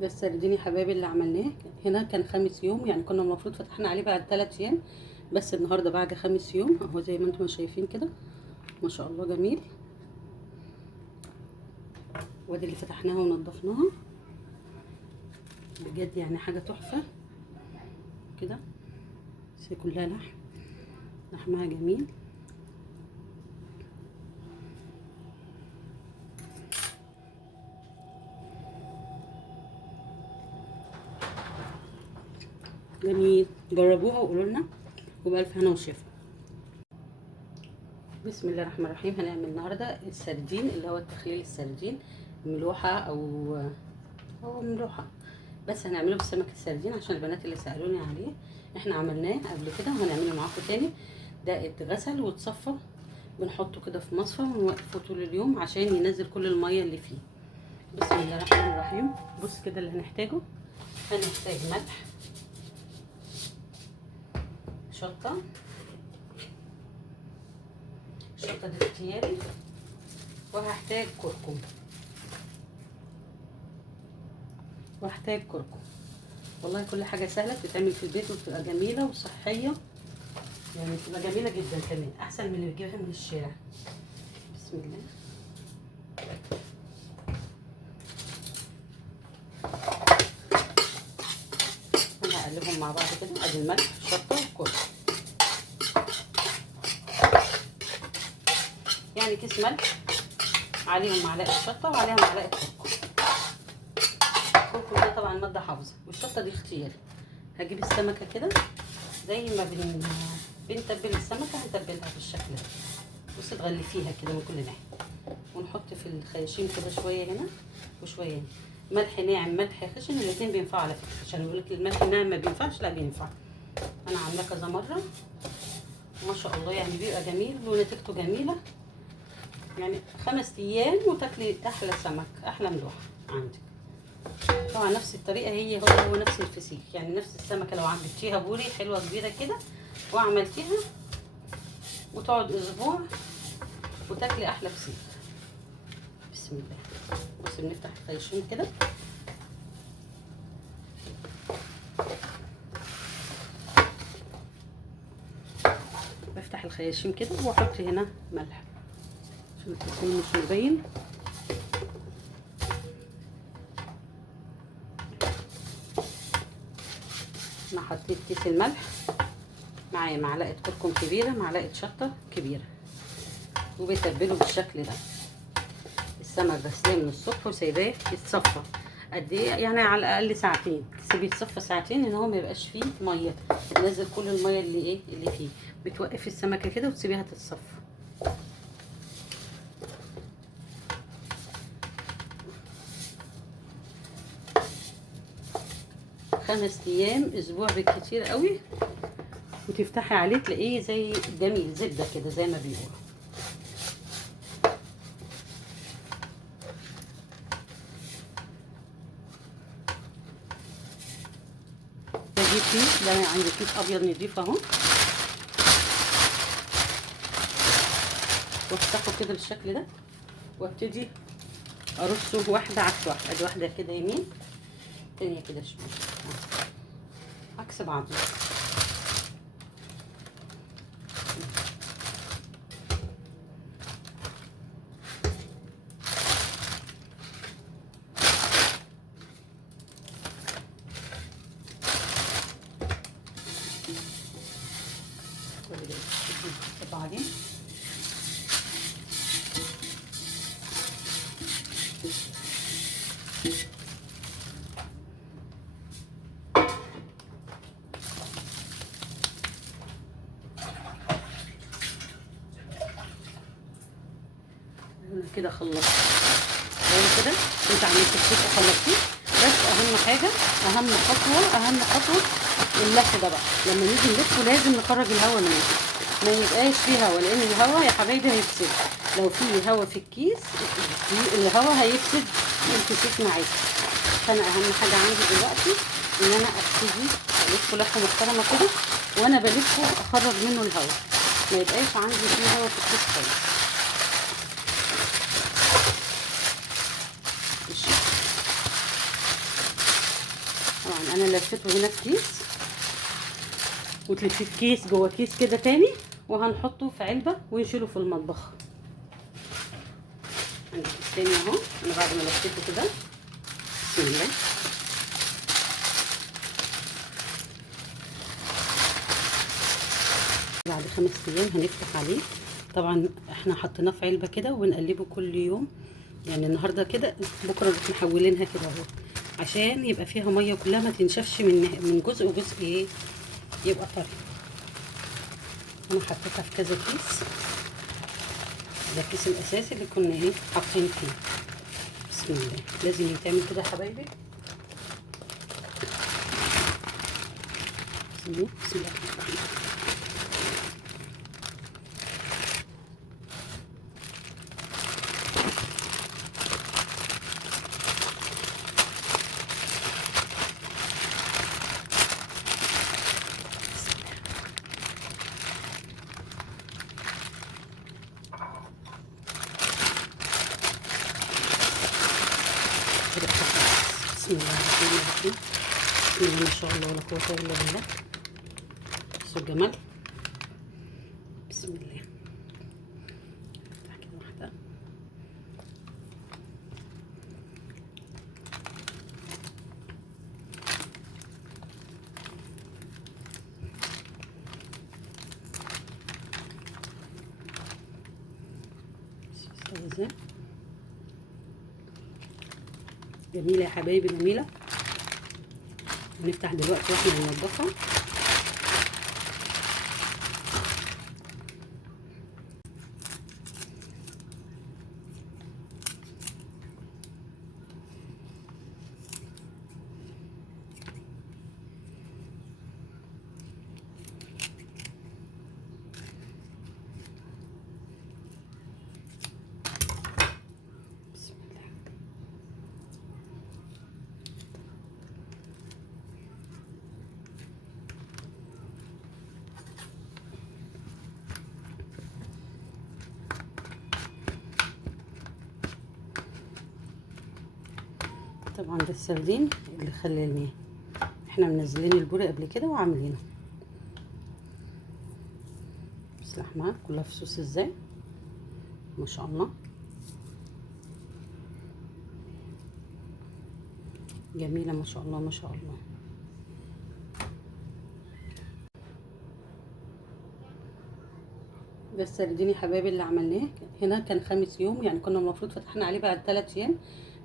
ده السردين يا حبايبي اللي عملناه. هنا كان 5 يوم، يعني كنا المفروض فتحنا عليه بعد 3 ايام، بس النهارده بعد 5 يوم اهو زي ما انتم شايفين كده. ما شاء الله جميل. وادي اللي فتحناها ونضفناها بجد، يعني حاجه تحفه كده. بس كلها لحمها جميل. جميل، جربوها وقولوا لنا، وبألف هنا وشفا. بسم الله الرحمن الرحيم. هنعمل النهارده السردين اللي هو التخليل السردين ملوحه او ملوحه، بس هنعمله بسمك السردين عشان البنات اللي سالوني عليه. احنا عملناه قبل كده وهنعمله معاكم تاني. ده اتغسل واتصفى، بنحطه كده في مصفى ونوقفه طول اليوم عشان ينزل كل الميه اللي فيه. بسم الله الرحمن الرحيم. بص كده اللي هنحتاجه. هنحتاج ملح، شطه دي اختياري، وهحتاج كركم. والله كل حاجه سهله بتتعمل في البيت وبتبقى جميله وصحيه، يعني بتبقى جميله جدا كمان، احسن من اللي بتجيبها من الشارع. بسم الله. انا هقلبهم مع بعض كده. ادي الملح، الشطه والكركم، يعني كيس ملح عليهم معلقه شطه وعليها معلقه كركم. الكركم ده طبعا ماده حافظه، والشطه دي اختياري. هجيب السمكه كده زي ما بنتبل السمكه، هنتبلها بالشكل ده. بص تغلفيها كده من كل ناحيه، ونحط في الخياشيم كده شويه هنا وشويه هنا. ملح ناعم، ملح خشن، الاثنين بينفعوا على فكره. عشان يقول لك الملح الناعم ما بينفعش، لا بينفع. انا عاملاه كذا مره ما شاء الله، يعني بيبقى جميل ونتيجته جميله. يعني 5 ايام وتاكلي احلى سمك، احلى ملوحه عندك. طبعا نفس الطريقه هو نفس الفسيخ، يعني نفس السمكه لو عملتيها بوري حلوه كبيره كده وعملتيها وتقعد اسبوع وتاكلي احلى فسيخ. بسم الله. بصي بنفتح الخيشوم كده، بفتح الخياشيم كده واحط هنا ملح عشان التسويق مش مبين. انا حطيت كيس الملح، معايا معلقه كركم كبيره، معلقه شطه كبيره، وبتبله بالشكل ده. السمك غسلاه من الصبح وسايباه يتصفى قد ايه، يعني على الاقل ساعتين. تسيبيه يتصفى ساعتين ان هو ما يبقاش فيه ميه، ينزل كل الميه اللي فيه. بتوقفي السمكه كده وتسيبيها تتصفى. 5 ايام، اسبوع بالكتير قوي، وتفتحي عليه تلاقيه زي جميل زبده كده زي ما بيقولوا. بجيب كيس، ده عندي كيس ابيض نضيف اهو، وافتحه كده بالشكل ده، وابتدي ارصه واحده عكس واحده. ادي واحده كده يمين، تانية كده شمال، عكس بعض. بعدين انا كده خلصت. كده انت عملت الكيك وخلصتيه. بس اهم خطوه اللف ده بقى. لما نيجي نلفه لازم نخرج الهواء منه، ما يبقاش فيه هواء، لان الهواء يا حبايبي هيفسد. لو فيه هواء في الكيس الهواء هيفسد الكيس معاكي. فانا اهم حاجه عندي دلوقتي ان انا ابتدي الفه لفه محترمه كده، وانا بلفه اخرج منه الهواء، ما يبقاش عندي فيه هواء في الكيس خالص. طبعا انا لفيته هنا في كيس، وتلفيه في كيس جوه كيس كده تاني، وهنحطه في علبه ونشيله في المطبخ. عندي كيس تاني اهو، انا بعد ما لفيته كده. بسم الله. بعد 5 ايام هنفتح عليه. طبعا احنا حطيناه في علبه كده وبنقلبه كل يوم، يعني النهارده كده بكره نروح محولينها كده اهو، عشان يبقى فيها ميه كلها ما تنشفش من جزء وجزء ايه يبقى طري. انا حطيتها في كذا كيس، ده الكيس الاساسي اللي كنا ايه حاطين فيه. بسم الله. لازم يتعمل كده يا حبايبي. بسم الله بسم الله الرحمن الرحيم. بسم الله الرحمن الرحيم. بسم الله ما شاء الله ولا قوة الا بالله. بصوا الجمال. بسم الله. افتح كده واحدة. ازاي جميلة يا حبايبي، جميلة. هنفتح دلوقتي واحنا هننضفها. بسم الله. طبعا ده السردين اللي خليناه، احنا منزلين البوري قبل كده وعاملينه. بس لحمها كلها في صوص ازاي ما شاء الله، جميلة ما شاء الله ما شاء الله. ده السردين يا حبايبي اللي عملناه. هنا كان 5 يوم، يعني كنا المفروض فتحنا عليه بعد 3 ايام،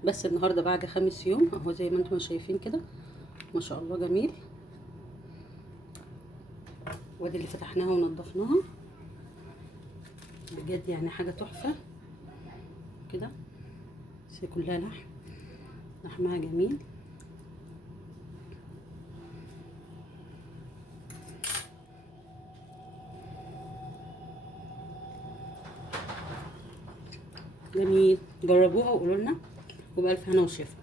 بس النهارده بعد 5 يوم اهو زي ما انتم شايفين كده ما شاء الله جميل. وادي اللي فتحناها ونضفناها بجد، يعني حاجه تحفه كده. بس كلها لحمها جميل. جميل، جربوها وقولوا لنا، وبألف هنا وشفا.